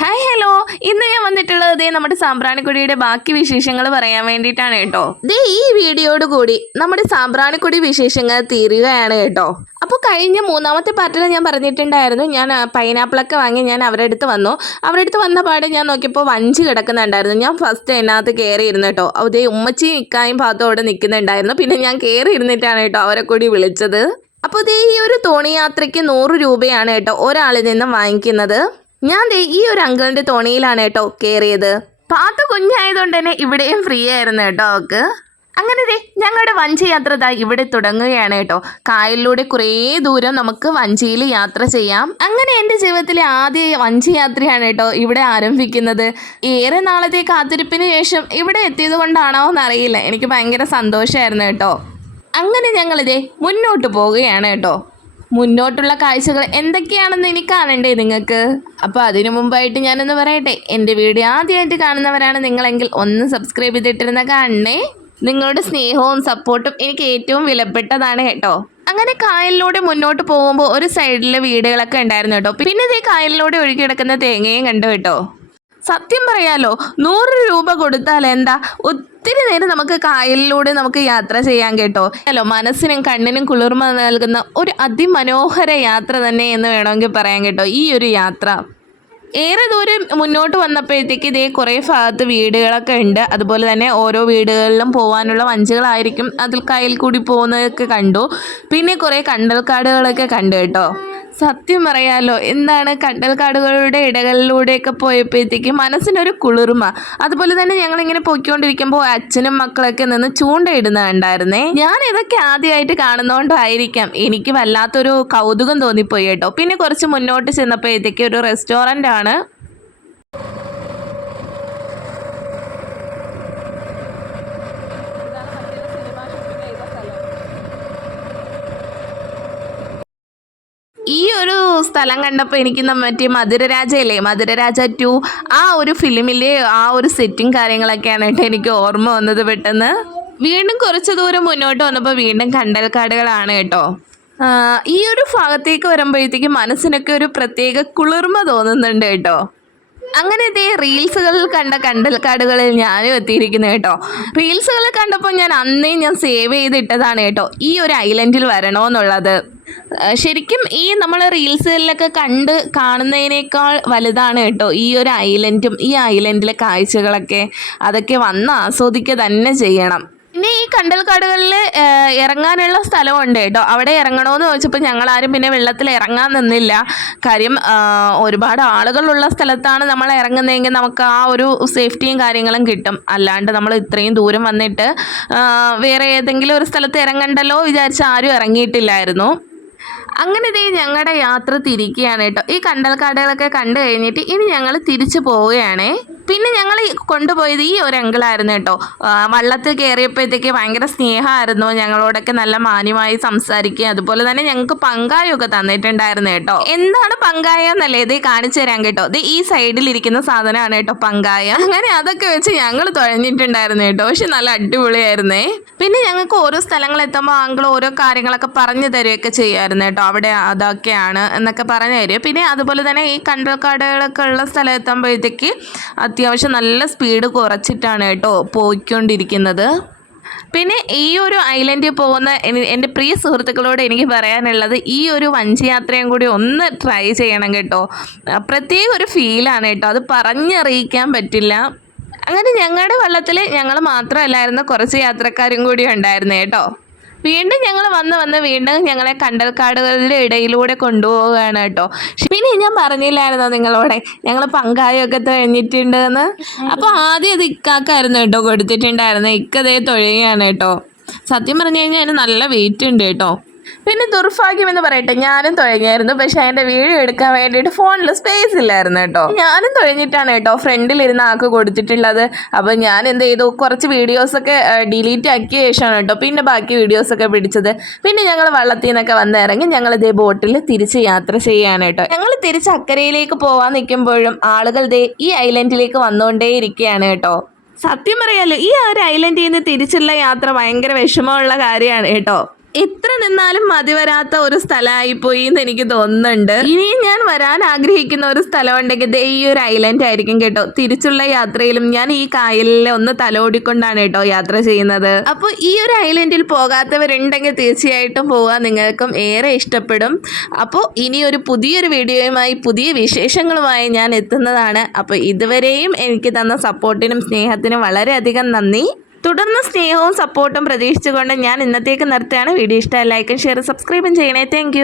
Hi hello, ഇന്ന് ഞാൻ വന്നിട്ടുള്ളത് നമ്മുടെ സാമ്പ്രാണിക്കൊടിയുടെ ബാക്കി വിശേഷങ്ങൾ പറയാൻ വേണ്ടിയിട്ടാണ് കേട്ടോ. ഈ വീഡിയോയോട് കൂടി നമ്മുടെ സാമ്പ്രാണിക്കൊടി വിശേഷങ്ങൾ തീരുകയാണ് കേട്ടോ. അപ്പോൾ കഴിഞ്ഞ മൂന്നാമത്തെ പാർട്ടിൽ ഞാൻ പറഞ്ഞിട്ടുണ്ടായിരുന്നു, ഞാൻ പൈനാപ്പിളൊക്കെ വാങ്ങി ഞാൻ അവരുടെ അടുത്ത് വന്ന പാട് ഞാൻ നോക്കിയപ്പോൾ വഞ്ചി കിടക്കുന്നുണ്ടായിരുന്നു. ഞാൻ ഫസ്റ്റ് അതിനകത്ത് കയറി ഇരുന്നു കേട്ടോ. അതേ ഉമ്മച്ചി നിൽക്കാനും ഭാഗത്തോടെ നിൽക്കുന്നുണ്ടായിരുന്നു. പിന്നെ ഞാൻ കയറി ഇരുന്നിട്ടാണ് കേട്ടോ അവരെ കൂടി വിളിച്ചത്. അപ്പോൾ ഈ ഒരു തോണിയാത്രയ്ക്ക് 100 രൂപയാണ് കേട്ടോ ഒരാളിൽ നിന്നും വാങ്ങിക്കുന്നത്. ഞാൻ ഈ ഒരു അങ്കിളിൻ്റെ തോണിയിലാണ് കേട്ടോ കയറിയത്. പാത്തു കുഞ്ഞായതുകൊണ്ട് തന്നെ ഇവിടെയും ഫ്രീ ആയിരുന്നു കേട്ടോ അവൾക്ക്. അങ്ങനെ ഞങ്ങളുടെ വഞ്ചി യാത്ര ഇവിടെ തുടങ്ങുകയാണ് കേട്ടോ. കായലിലൂടെ കുറേ ദൂരം നമുക്ക് വഞ്ചിയിൽ യാത്ര ചെയ്യാം. അങ്ങനെ എൻ്റെ ജീവിതത്തിലെ ആദ്യ വഞ്ചി യാത്രയാണ് കേട്ടോ ഇവിടെ ആരംഭിക്കുന്നത്. ഏറെ നാളത്തെ കാത്തിരിപ്പിന് ശേഷം ഇവിടെ എത്തിയത് കൊണ്ടാണോ എന്നറിയില്ല, എനിക്ക് ഭയങ്കര സന്തോഷമായിരുന്നു കേട്ടോ. അങ്ങനെ ഞങ്ങളിതേ മുന്നോട്ട് പോവുകയാണ് കേട്ടോ. മുന്നോട്ടുള്ള കാഴ്ചകൾ എന്തൊക്കെയാണെന്ന് എനിക്ക് കാണണ്ടേ നിങ്ങൾക്ക്? അപ്പോൾ അതിനു മുമ്പായിട്ട് ഞാനൊന്ന് പറയട്ടെ, എൻ്റെ വീഡിയോ ആദ്യമായിട്ട് കാണുന്നവരാണ് നിങ്ങളെങ്കിൽ ഒന്ന് സബ്സ്ക്രൈബ് ചെയ്തിട്ടിരുന്ന കാണണേ. നിങ്ങളുടെ സ്നേഹവും സപ്പോർട്ടും എനിക്ക് ഏറ്റവും വിലപ്പെട്ടതാണ് കേട്ടോ. അങ്ങനെ കായലിലൂടെ മുന്നോട്ട് പോകുമ്പോൾ ഒരു സൈഡിൽ വീടുകളൊക്കെ ഉണ്ടായിരുന്നു കേട്ടോ. പിന്നെ കായലിലൂടെ ഒഴുകി കിടക്കുന്ന തേങ്ങയും കണ്ടു കേട്ടോ. സത്യം പറയാലോ, 100 രൂപ കൊടുത്താൽ എന്താ, ഒത്തിരി നേരം നമുക്ക് കായലിലൂടെ നമുക്ക് യാത്ര ചെയ്യാൻ കേട്ടോ. ഹലോ, മനസ്സിനും കണ്ണിനും കുളിർമ നൽകുന്ന ഒരു അതിമനോഹര യാത്ര തന്നെ എന്ന് വേണമെങ്കിൽ പറയാൻ കേട്ടോ ഈ ഒരു യാത്ര. ഏറെ ദൂരം മുന്നോട്ട് വന്നപ്പോഴത്തേക്ക് കുറേ ഭാഗത്ത് വീടുകളൊക്കെ ഉണ്ട്. അതുപോലെ തന്നെ ഓരോ വീടുകളിലും പോകാനുള്ള വഞ്ചികളായിരിക്കും അതിൽ കായൽ കൂടി പോകുന്നതൊക്കെ കണ്ടു. പിന്നെ കുറേ കണ്ടൽക്കാടുകളൊക്കെ കണ്ടു കേട്ടോ. സത്യം പറയാലോ, എന്താണ് കണ്ടൽക്കാടുകളുടെ ഇടകളിലൂടെയൊക്കെ പോയപ്പോഴത്തേക്ക് മനസ്സിനൊരു കുളിർമ. അതുപോലെ തന്നെ ഞങ്ങളിങ്ങനെ പോയിക്കൊണ്ടിരിക്കുമ്പോൾ അച്ഛനും മക്കളൊക്കെ നിന്ന് ചൂണ്ടയിടുന്ന കണ്ടായിരുന്നേ. ഞാൻ ഇതൊക്കെ ആദ്യമായിട്ട് കാണുന്നതുകൊണ്ടായിരിക്കാം എനിക്ക് വല്ലാത്തൊരു കൗതുകം തോന്നിപ്പോയി കേട്ടോ. പിന്നെ കുറച്ച് മുന്നോട്ട് ചെന്നപ്പോഴത്തേക്ക് ഒരു റെസ്റ്റോറൻ്റ് ആണ്. ഈ ഒരു സ്ഥലം കണ്ടപ്പോൾ എനിക്ക് മറ്റേ മധുരരാജയില്ലേ, മധുരരാജ 2 ആ ഒരു ഫിലിമിലെ ആ ഒരു സെറ്റിങ് കാര്യങ്ങളൊക്കെയാണ് കേട്ടോ എനിക്ക് ഓർമ്മ വന്നത് പെട്ടെന്ന്. വീണ്ടും കുറച്ച് ദൂരം മുന്നോട്ട് വന്നപ്പോൾ വീണ്ടും കണ്ടൽക്കാടുകളാണ് കേട്ടോ. ഈ ഒരു ഭാഗത്തേക്ക് വരുമ്പോഴത്തേക്ക് മനസ്സിനൊക്കെ ഒരു പ്രത്യേക കുളിർമ തോന്നുന്നുണ്ട് കേട്ടോ. അങ്ങനെ റീൽസുകളിൽ കണ്ട കണ്ടൽക്കാടുകളിൽ ഞാനും എത്തിയിരിക്കുന്നു കേട്ടോ. റീൽസുകളിൽ കണ്ടപ്പോൾ ഞാൻ സേവ് ചെയ്തിട്ടതാണ് കേട്ടോ ഈ ഒരു ഐലൻഡിൽ വരണമെന്നുള്ളത്. ശരിക്കും ഈ നമ്മൾ റീൽസുകളിലൊക്കെ കാണുന്നതിനേക്കാൾ വലുതാണ് കേട്ടോ ഈ ഒരു ഐലൻഡും ഈ ഐലൻഡിലെ കാഴ്ചകളൊക്കെ. അതൊക്കെ വന്ന് ആസ്വദിക്കുക തന്നെ ചെയ്യണം. പിന്നെ ഈ കണ്ടൽക്കാടുകളിൽ ഇറങ്ങാനുള്ള സ്ഥലമുണ്ട് കേട്ടോ. അവിടെ ഇറങ്ങണമെന്ന് ചോദിച്ചപ്പോൾ ഞങ്ങളാരും പിന്നെ വെള്ളത്തിൽ ഇറങ്ങാൻ നിന്നില്ല. കാര്യം ഒരുപാട് ആളുകളുള്ള സ്ഥലത്താണ് നമ്മൾ ഇറങ്ങുന്നതെങ്കിൽ നമുക്ക് ആ ഒരു സേഫ്റ്റിയും കാര്യങ്ങളും കിട്ടും. അല്ലാണ്ട് നമ്മൾ ഇത്രയും ദൂരം വന്നിട്ട് വേറെ ഏതെങ്കിലും ഒരു സ്ഥലത്ത് ഇറങ്ങണ്ടല്ലോ വിചാരിച്ച് ആരും ഇറങ്ങിയിട്ടില്ലായിരുന്നു. അങ്ങനെ ഞങ്ങളുടെ യാത്ര തിരിക്കുകയാണ് കേട്ടോ. ഈ കണ്ടൽക്കാടുകളൊക്കെ കണ്ടു കഴിഞ്ഞിട്ട് ഇനി ഞങ്ങൾ തിരിച്ചു പോവുകയാണേ. പിന്നെ ഞങ്ങൾ കൊണ്ടുപോയത് ഈ ഒരു അങ്കിളായിരുന്നു കേട്ടോ. വള്ളത്തിൽ കയറിയപ്പോഴത്തേക്ക് ഭയങ്കര സ്നേഹമായിരുന്നു, ഞങ്ങളോടൊക്കെ നല്ല മാന്യമായി സംസാരിക്കുക. അതുപോലെ തന്നെ ഞങ്ങൾക്ക് പങ്കായൊക്കെ തന്നിട്ടുണ്ടായിരുന്നു കേട്ടോ. എന്താണ് പങ്കായ എന്നല്ലേ ഇത് കാണിച്ചു തരാൻ കേട്ടോ. ഈ സൈഡിലിരിക്കുന്ന സാധനമാണ് കേട്ടോ പങ്കായ. അങ്ങനെ അതൊക്കെ വെച്ച് ഞങ്ങൾ തുഴഞ്ഞിട്ടുണ്ടായിരുന്നു കേട്ടോ. പക്ഷെ നല്ല അടിപൊളിയായിരുന്നേ. പിന്നെ ഞങ്ങൾക്ക് ഓരോ സ്ഥലങ്ങളെത്തുമ്പോൾ അങ്കിൾ ഓരോ കാര്യങ്ങളൊക്കെ പറഞ്ഞു തരികയൊക്കെ ചെയ്യുമായിരുന്നു കേട്ടോ. അവിടെ അതൊക്കെയാണ് എന്നൊക്കെ പറഞ്ഞു തരും. പിന്നെ അതുപോലെ തന്നെ ഈ കണ്ടൽക്കാടുകളൊക്കെ ഉള്ള സ്ഥലം എത്തുമ്പോഴത്തേക്ക് അത്യാവശ്യം നല്ല സ്പീഡ് കുറച്ചിട്ടാണ് കേട്ടോ പോയിക്കൊണ്ടിരിക്കുന്നത്. പിന്നെ ഈ ഒരു ഐലൻഡിൽ പോകുന്ന എൻ്റെ പ്രിയ സുഹൃത്തുക്കളോട് എനിക്ക് പറയാനുള്ളത്, ഈ ഒരു വഞ്ചി യാത്രയും കൂടി ഒന്ന് ട്രൈ ചെയ്യണം കേട്ടോ. പ്രത്യേക ഒരു ഫീലാണ് കേട്ടോ, അത് പറഞ്ഞറിയിക്കാൻ പറ്റില്ല. അങ്ങനെ ഞങ്ങളുടെ വള്ളത്തിൽ ഞങ്ങൾ മാത്രമല്ലായിരുന്നു, കുറച്ച് യാത്രക്കാരും കൂടി ഉണ്ടായിരുന്നു കേട്ടോ. വീണ്ടും ഞങ്ങൾ വന്ന് വീണ്ടും ഞങ്ങളെ കണ്ടൽക്കാടുകളുടെ ഇടയിലൂടെ കൊണ്ടുപോവുകയാണ് കേട്ടോ. പിന്നെ ഞാൻ പറഞ്ഞില്ലായിരുന്നോ നിങ്ങളോടെ ഞങ്ങൾ പങ്കായൊക്കെ തുഴഞ്ഞിട്ടുണ്ടെന്ന്. അപ്പോൾ ആദ്യം അത് ഇക്കാക്കായിരുന്നു കേട്ടോ കൊടുത്തിട്ടുണ്ടായിരുന്നു. ഇക്കതേ തുഴയുകയാണ് കേട്ടോ. സത്യം പറഞ്ഞു കഴിഞ്ഞാൽ അതിന് നല്ല വെയിറ്റ് ഉണ്ട് കേട്ടോ. പിന്നെ ദുർഭാഗ്യമെന്ന് പറയട്ടെ, ഞാനും തുഴഞ്ഞായിരുന്നു. പക്ഷേ എൻ്റെ വീഡിയോ എടുക്കാൻ വേണ്ടിയിട്ട് ഫോണിൽ സ്പേസ് ഇല്ലായിരുന്നു കേട്ടോ. ഞാനും തുഴഞ്ഞിട്ടാണ് കേട്ടോ ഫ്രണ്ടിലിരുന്ന് ആൾക്ക് കൊടുത്തിട്ടുള്ളത്. അപ്പോൾ ഞാൻ എന്ത് ചെയ്തു, കുറച്ച് വീഡിയോസൊക്കെ ഡിലീറ്റ് ആക്കിയ ശേഷമാണ് കേട്ടോ പിന്നെ ബാക്കി വീഡിയോസൊക്കെ പിടിച്ചത്. പിന്നെ ഞങ്ങൾ വള്ളത്തിൽ നിന്നൊക്കെ വന്നിറങ്ങി ഞങ്ങൾ ബോട്ടിൽ തിരിച്ച് യാത്ര ചെയ്യുകയാണ് കേട്ടോ. ഞങ്ങൾ തിരിച്ച് അക്കരയിലേക്ക് പോകാൻ നിൽക്കുമ്പോഴും ആളുകൾ ഈ ഐലൻഡിലേക്ക് വന്നുകൊണ്ടേ ഇരിക്കുകയാണ് കേട്ടോ. സത്യം പറയാലോ, ഈ ഒരു ഐലൻഡിൽ നിന്ന് തിരിച്ചുള്ള യാത്ര ഭയങ്കര വിഷമമുള്ള കാര്യമാണ് കേട്ടോ. എത്ര നിന്നാലും മതി വരാത്ത ഒരു സ്ഥലമായി പോയി എന്ന് എനിക്ക് തോന്നുന്നുണ്ട്. ഇനിയും ഞാൻ വരാൻ ആഗ്രഹിക്കുന്ന ഒരു സ്ഥലം ഉണ്ടെങ്കിൽ ദേ ഈ ഒരു ഐലൻഡ് ആയിരിക്കും കേട്ടോ. തിരിച്ചുള്ള യാത്രയിലും ഞാൻ ഈ കായലിൽ ഒന്ന് തലോടിക്കൊണ്ടാണ് കേട്ടോ യാത്ര ചെയ്യുന്നത്. അപ്പോൾ ഈ ഒരു ഐലൻഡിൽ പോകാത്തവരുണ്ടെങ്കിൽ തീർച്ചയായിട്ടും പോകാൻ നിങ്ങൾക്കും ഏറെ ഇഷ്ടപ്പെടും. അപ്പോൾ ഇനി ഒരു പുതിയൊരു വീഡിയോയുമായി പുതിയ വിശേഷങ്ങളുമായി ഞാൻ എത്തുന്നതാണ്. അപ്പോൾ ഇതുവരെയും എനിക്ക് തന്ന സപ്പോർട്ടിനും സ്നേഹത്തിനും വളരെയധികം നന്ദി. തുടർന്ന് സ്നേഹവും സപ്പോർട്ടും പ്രതീക്ഷിച്ചുകൊണ്ട് ഞാൻ ഇന്നത്തേക്ക് നിർത്തുകയാണ്. വീഡിയോ ഇഷ്ടമായി ലൈക്കും ഷെയറും സബ്സ്ക്രൈബും ചെയ്യണേ. താങ്ക്